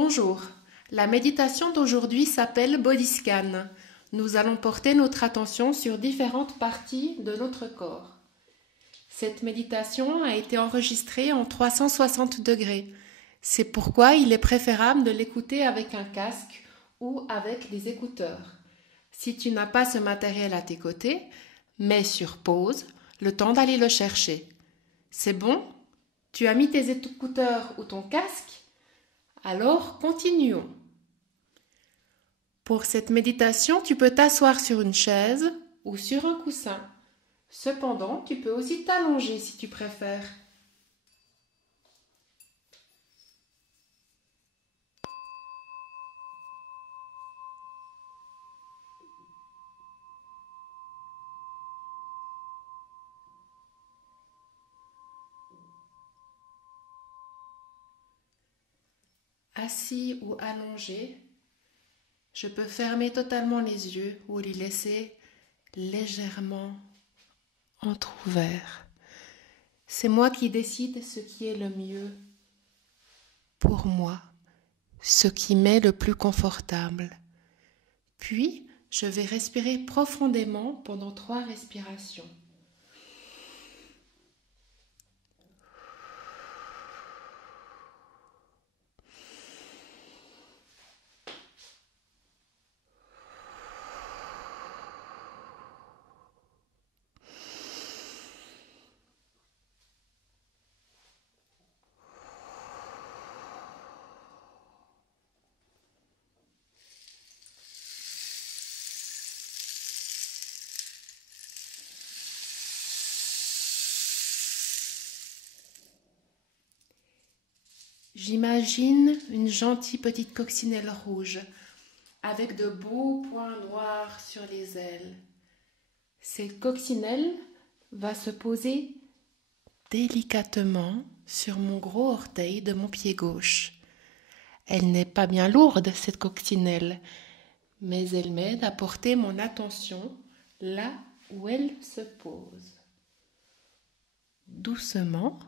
Bonjour, la méditation d'aujourd'hui s'appelle Body Scan. Nous allons porter notre attention sur différentes parties de notre corps. Cette méditation a été enregistrée en 360 degrés. C'est pourquoi il est préférable de l'écouter avec un casque ou avec des écouteurs. Si tu n'as pas ce matériel à tes côtés, mets sur pause le temps d'aller le chercher. C'est bon? Tu as mis tes écouteurs ou ton casque? Alors, continuons. Pour cette méditation, tu peux t'asseoir sur une chaise ou sur un coussin. Cependant, tu peux aussi t'allonger si tu préfères. Assis ou allongé, je peux fermer totalement les yeux ou les laisser légèrement entrouverts. C'est moi qui décide ce qui est le mieux pour moi, ce qui m'est le plus confortable. Puis, je vais respirer profondément pendant 3 respirations. J'imagine une gentille petite coccinelle rouge avec de beaux points noirs sur les ailes. Cette coccinelle va se poser délicatement sur mon gros orteil de mon pied gauche. Elle n'est pas bien lourde, cette coccinelle, mais elle m'aide à porter mon attention là où elle se pose. Doucement,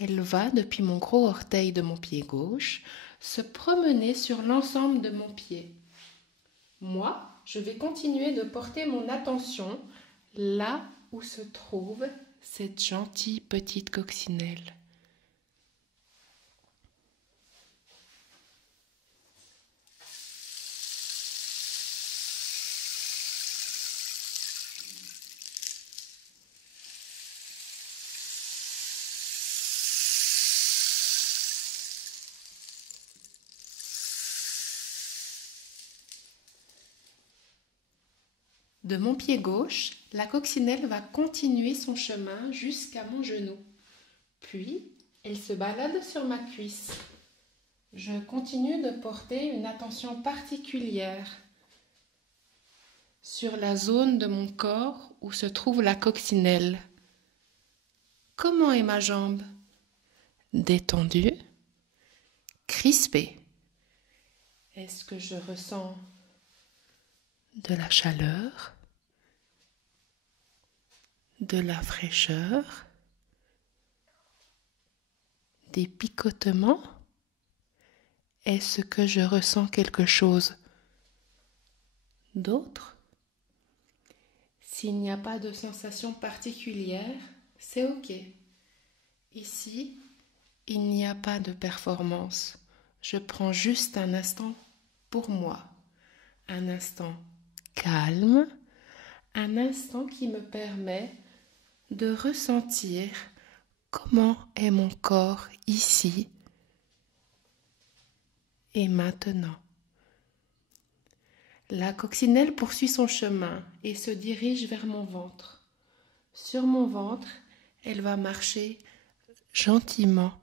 elle va, depuis mon gros orteil de mon pied gauche, se promener sur l'ensemble de mon pied. Moi, je vais continuer de porter mon attention là où se trouve cette gentille petite coccinelle. De mon pied gauche, la coccinelle va continuer son chemin jusqu'à mon genou. Puis, elle se balade sur ma cuisse. Je continue de porter une attention particulière sur la zone de mon corps où se trouve la coccinelle. Comment est ma jambe? Détendue? Crispée? Est-ce que je ressens de la chaleur? De la fraîcheur? Des picotements? Est-ce que je ressens quelque chose d'autre? S'il n'y a pas de sensation particulière, c'est OK. Ici, il n'y a pas de performance. Je prends juste un instant pour moi. Un instant calme, un instant qui me permet de ressentir comment est mon corps ici et maintenant. La coccinelle poursuit son chemin et se dirige vers mon ventre. Sur mon ventre, elle va marcher gentiment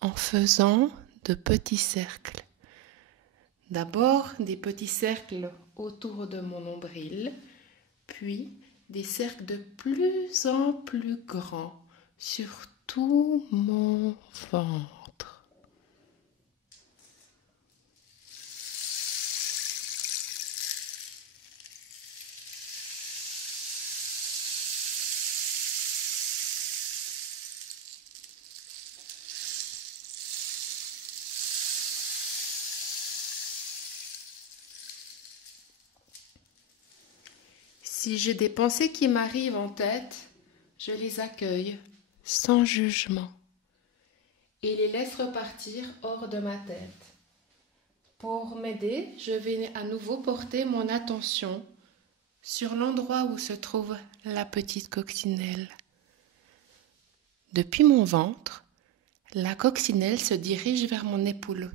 en faisant de petits cercles. D'abord des petits cercles autour de mon nombril, puis des cercles de plus en plus grands sur tout mon ventre. Si j'ai des pensées qui m'arrivent en tête, je les accueille sans jugement et les laisse repartir hors de ma tête. Pour m'aider, je vais à nouveau porter mon attention sur l'endroit où se trouve la petite coccinelle. Depuis mon ventre, la coccinelle se dirige vers mon épaule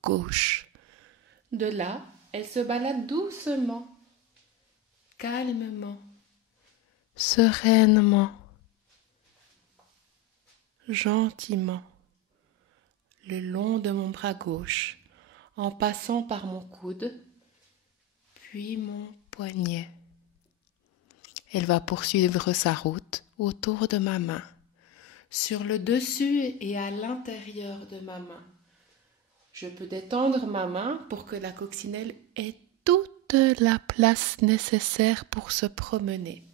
gauche. De là, elle se balade doucement, calmement, sereinement, gentiment, le long de mon bras gauche, en passant par mon coude, puis mon poignet. Elle va poursuivre sa route autour de ma main, sur le dessus et à l'intérieur de ma main. Je peux détendre ma main pour que la coccinelle ait toute la place nécessaire pour se promener.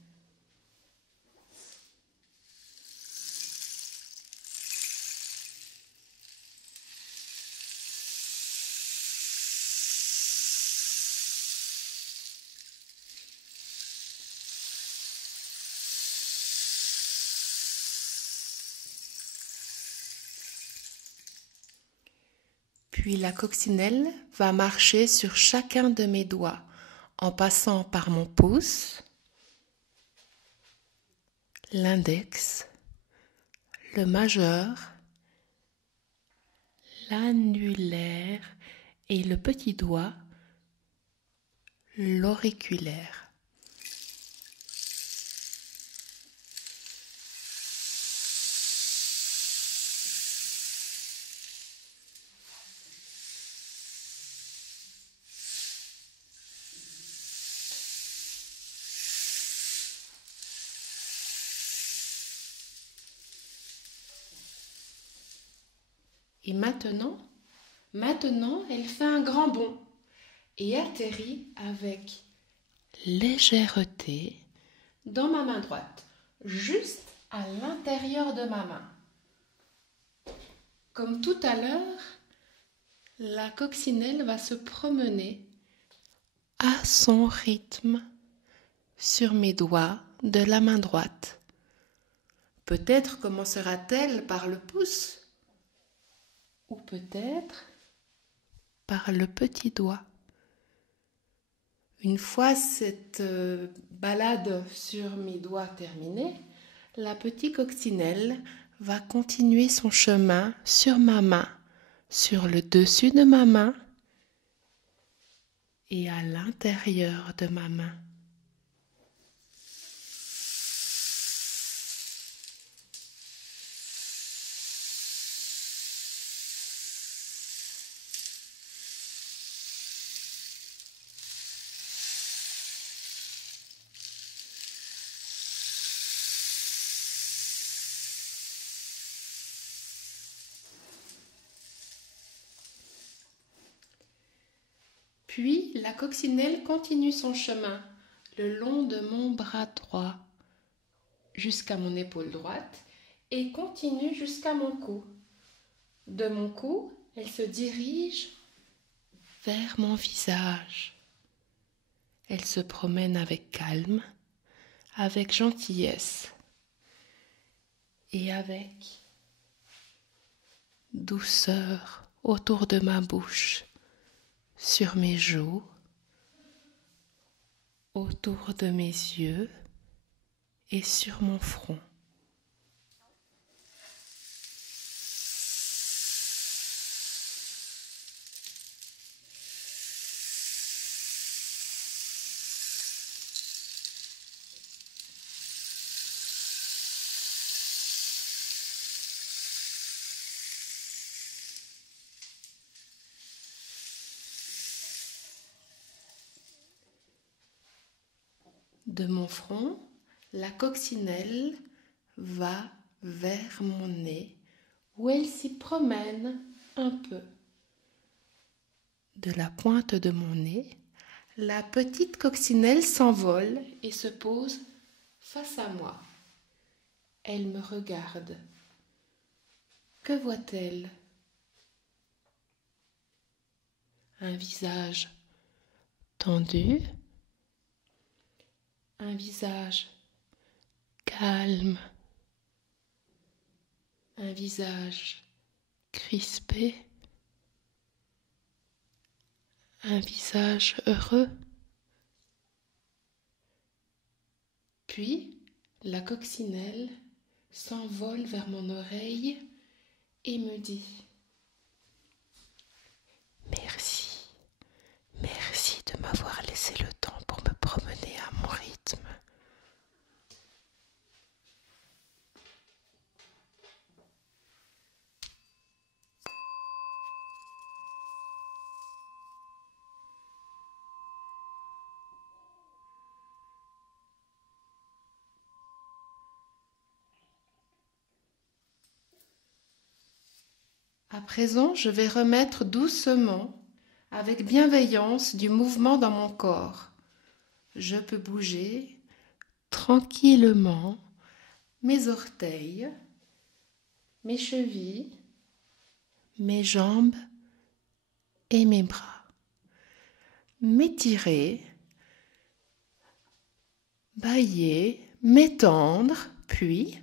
Puis la coccinelle va marcher sur chacun de mes doigts en passant par mon pouce, l'index, le majeur, l'annulaire et le petit doigt, l'auriculaire. Et maintenant, elle fait un grand bond et atterrit avec légèreté dans ma main droite, juste à l'intérieur de ma main. Comme tout à l'heure, la coccinelle va se promener à son rythme sur mes doigts de la main droite. Peut-être commencera-t-elle par le pouce, ou peut-être par le petit doigt. Une fois cette balade sur mes doigts terminée, la petite coccinelle va continuer son chemin sur ma main, sur le dessus de ma main et à l'intérieur de ma main. Puis la coccinelle continue son chemin le long de mon bras droit jusqu'à mon épaule droite et continue jusqu'à mon cou. De mon cou, elle se dirige vers mon visage. Elle se promène avec calme, avec gentillesse et avec douceur autour de ma bouche, sur mes joues, autour de mes yeux et sur mon front. De mon front, la coccinelle va vers mon nez où elle s'y promène un peu. De la pointe de mon nez, la petite coccinelle s'envole et se pose face à moi. Elle me regarde. Que voit-elle? Un visage tendu, un visage calme, un visage crispé, un visage heureux. Puis la coccinelle s'envole vers mon oreille et me dit: merci, merci de m'avoir laissé le temps pour me promener à mon rythme. À présent, je vais remettre doucement, avec bienveillance, du mouvement dans mon corps. Je peux bouger tranquillement mes orteils, mes chevilles, mes jambes et mes bras. M'étirer, bâiller, m'étendre, puis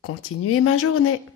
continuer ma journée.